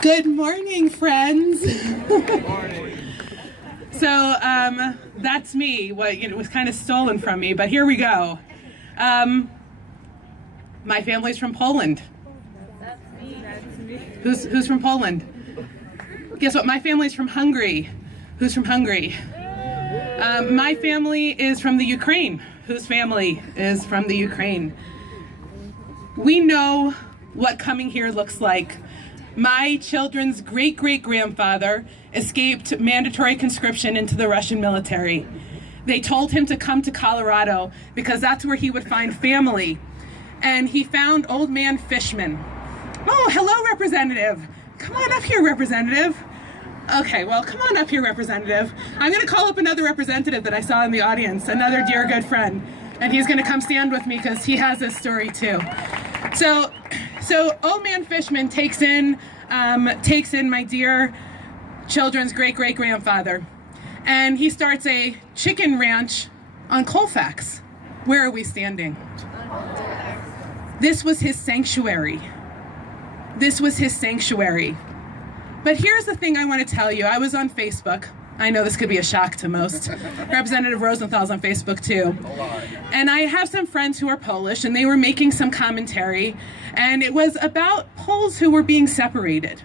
Good morning, friends. Good morning. So that's me. It was kind of stolen from me, but here we go. My family's from Poland. That's me. Who's from Poland? Guess what? My family's from Hungary. Who's from Hungary? My family is from the Ukraine. Whose family is from the Ukraine? We know what coming here looks like. My children's great-great-grandfather escaped mandatory conscription into the Russian military. They told him to come to Colorado because that's where he would find family. And he found Old Man Fishman. Oh, hello, Representative. Come on up here, Representative. Okay, well, come on up here, Representative. I'm going to call up another representative that I saw in the audience, another dear good friend. And he's going to come stand with me because he has this story too. So Old Man Fishman takes in my dear children's great-great-grandfather, and he starts a chicken ranch on Colfax. Where are we standing? This was his sanctuary. This was his sanctuary. But here's the thing I want to tell you. I was on Facebook. I know this could be a shock to most. Representative Rosenthal's on Facebook too. And I have some friends who are Polish, and they were making some commentary, and it was about Poles who were being separated.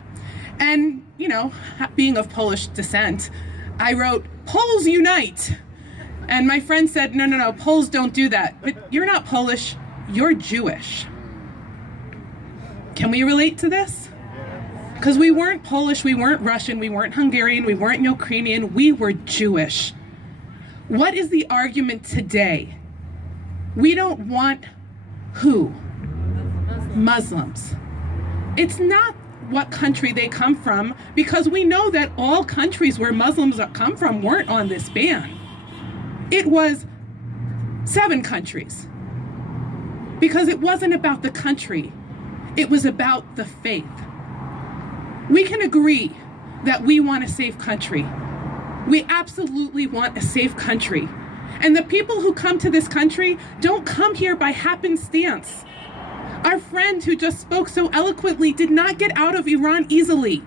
And, you know, being of Polish descent, I wrote, "Poles unite." And my friend said, no, Poles don't do that. But you're not Polish, you're Jewish. Can we relate to this? Because we weren't Polish, we weren't Russian, we weren't Hungarian, we weren't Ukrainian, we were Jewish. What is the argument today? We don't want who? Muslims. It's not what country they come from, because we know that all countries where Muslims come from weren't on this ban. It was 7 countries. Because it wasn't about the country, it was about the faith. We can agree that we want a safe country. We absolutely want a safe country. And the people who come to this country don't come here by happenstance. Our friend who just spoke so eloquently did not get out of Iran easily.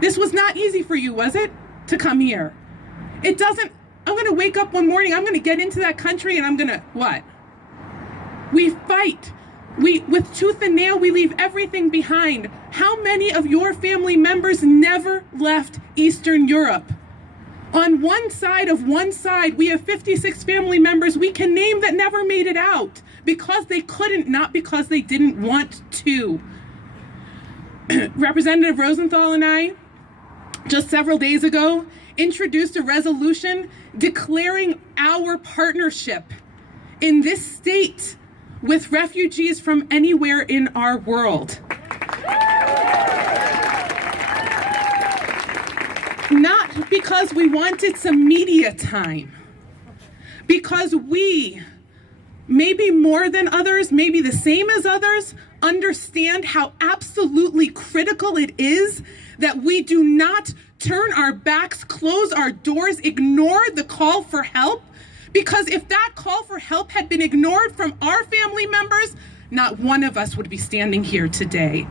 This was not easy for you, was it? To come here. It doesn't, I'm gonna wake up one morning, I'm gonna get into that country and I'm gonna, what? We fight. With tooth and nail, we leave everything behind. How many of your family members never left Eastern Europe? On one side, we have 56 family members we can name that never made it out because they couldn't, not because they didn't want to. Representative Rosenthal and I, just several days ago, introduced a resolution declaring our partnership in this state with refugees from anywhere in our world. Not because we wanted some media time, because we, maybe more than others, maybe the same as others, understand how absolutely critical it is that we do not turn our backs, close our doors, ignore the call for help. Because if that call for help had been ignored from our family members, not one of us would be standing here today.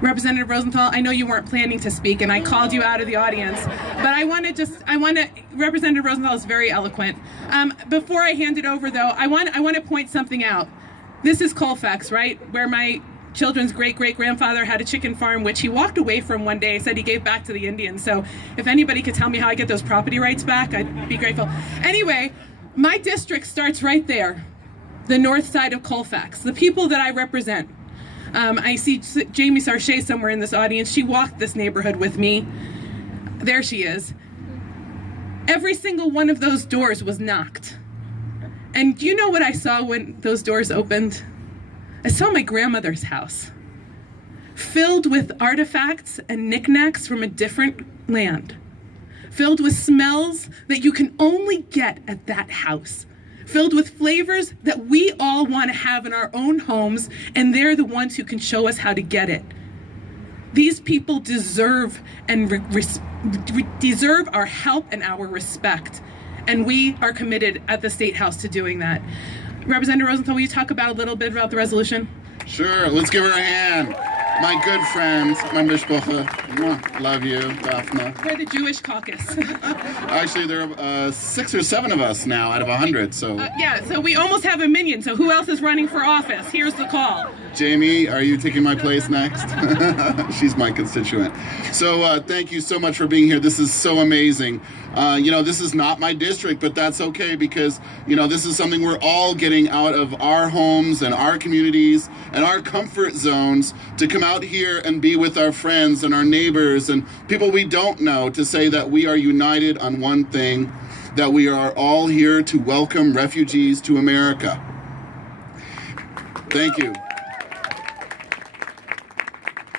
Representative Rosenthal, I know you weren't planning to speak and I called you out of the audience, but Representative Rosenthal is very eloquent. Before I hand it over though, I want to point something out. This is Colfax, right? Where my children's great-great-grandfather had a chicken farm, which he walked away from one day, said he gave back to the Indians. So if anybody could tell me how I get those property rights back, I'd be grateful. Anyway, my district starts right there, the north side of Colfax, the people that I represent. I see Jamie Sarche somewhere in this audience. She walked this neighborhood with me. There she is. Every single one of those doors was knocked. And do you know what I saw when those doors opened? I saw my grandmother's house, filled with artifacts and knickknacks from a different land, filled with smells that you can only get at that house, filled with flavors that we all want to have in our own homes, and they're the ones who can show us how to get it. These people deserve deserve our help and our respect, and we are committed at the State House to doing that. Representative Rosenthal, will you talk about a little bit about the resolution? Sure, let's give her a hand. my good friends, my mishpacha. Love you, Daphne. We're the Jewish caucus. Actually, there are 6 or 7 of us now out of 100, so... Yeah, so we almost have a minion. So who else is running for office? Here's the call. Jamie, are you taking my place next? She's my constituent. So thank you so much for being here. This is so amazing. This is not my district, but that's okay because, this is something we're all getting out of our homes and our communities and our comfort zones to come out here and be with our friends and our neighbors and people we don't know to say that we are united on one thing, that we are all here to welcome refugees to America. Thank you.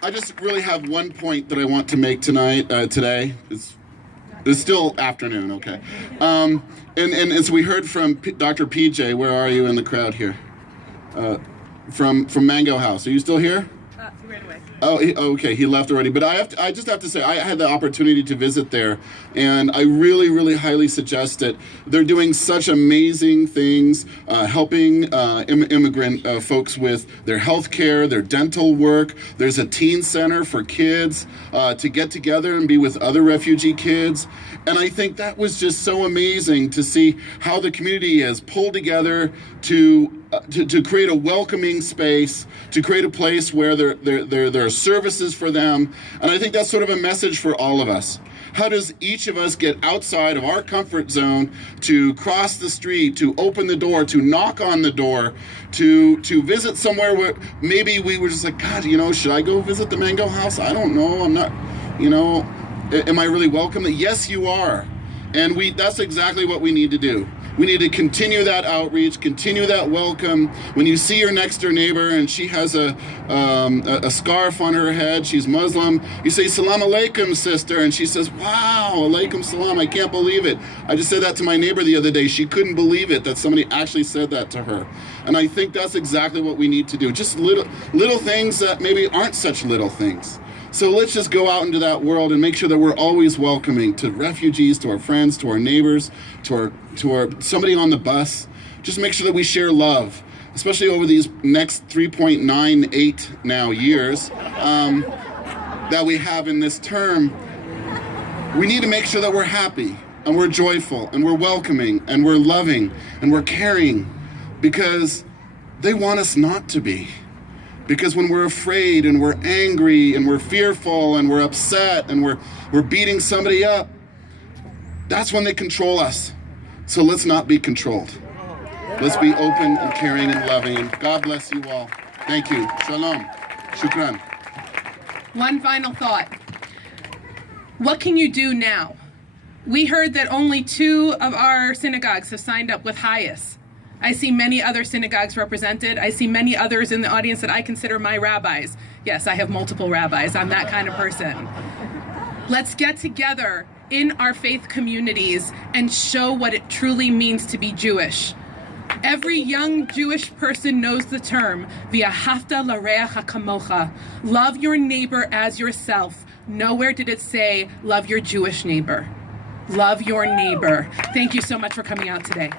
I just really have one point that I want to make today. It's still afternoon, okay. And as we heard from Dr. PJ, where are you in the crowd here? From Mango House. Are you still here? He ran away. Oh, okay, he left already. But I just have to say, I had the opportunity to visit there, and I really, really highly suggest it. They're doing such amazing things, helping immigrant folks with their health care, their dental work. There's a teen center for kids to get together and be with other refugee kids. And I think that was just so amazing to see how the community has pulled together to create a welcoming space, to create a place where there are services for them. And I think that's sort of a message for all of us. How does each of us get outside of our comfort zone to cross the street, to open the door, to knock on the door, to visit somewhere where maybe we were just like, God, should I go visit the Mango House? I don't know. I'm not, am I really welcome? Yes, you are. And that's exactly what we need to do. We need to continue that outreach, continue that welcome. When you see your next door neighbor and she has a scarf on her head, she's Muslim, you say, Salam alaikum, sister. And she says, wow, alaikum salam, I can't believe it. I just said that to my neighbor the other day. She couldn't believe it that somebody actually said that to her. And I think that's exactly what we need to do. Just little things that maybe aren't such little things. So let's just go out into that world and make sure that we're always welcoming to refugees, to our friends, to our neighbors, to our somebody on the bus. Just make sure that we share love, especially over these next 3.98 now years that we have in this term. We need to make sure that we're happy and we're joyful and we're welcoming and we're loving and we're caring because they want us not to be. Because when we're afraid and we're angry and we're fearful and we're upset and we're beating somebody up, that's when they control us. So let's not be controlled. Let's be open and caring and loving. God bless you all. Thank you. Shalom. Shukran. One final thought. What can you do now? We heard that only 2 of our synagogues have signed up with Hayas. I see many other synagogues represented. I see many others in the audience that I consider my rabbis. Yes, I have multiple rabbis. I'm that kind of person. Let's get together in our faith communities and show what it truly means to be Jewish. Every young Jewish person knows the term, V'ahavta l'reacha kamocha, love your neighbor as yourself. Nowhere did it say, love your Jewish neighbor. Love your neighbor. Thank you so much for coming out today.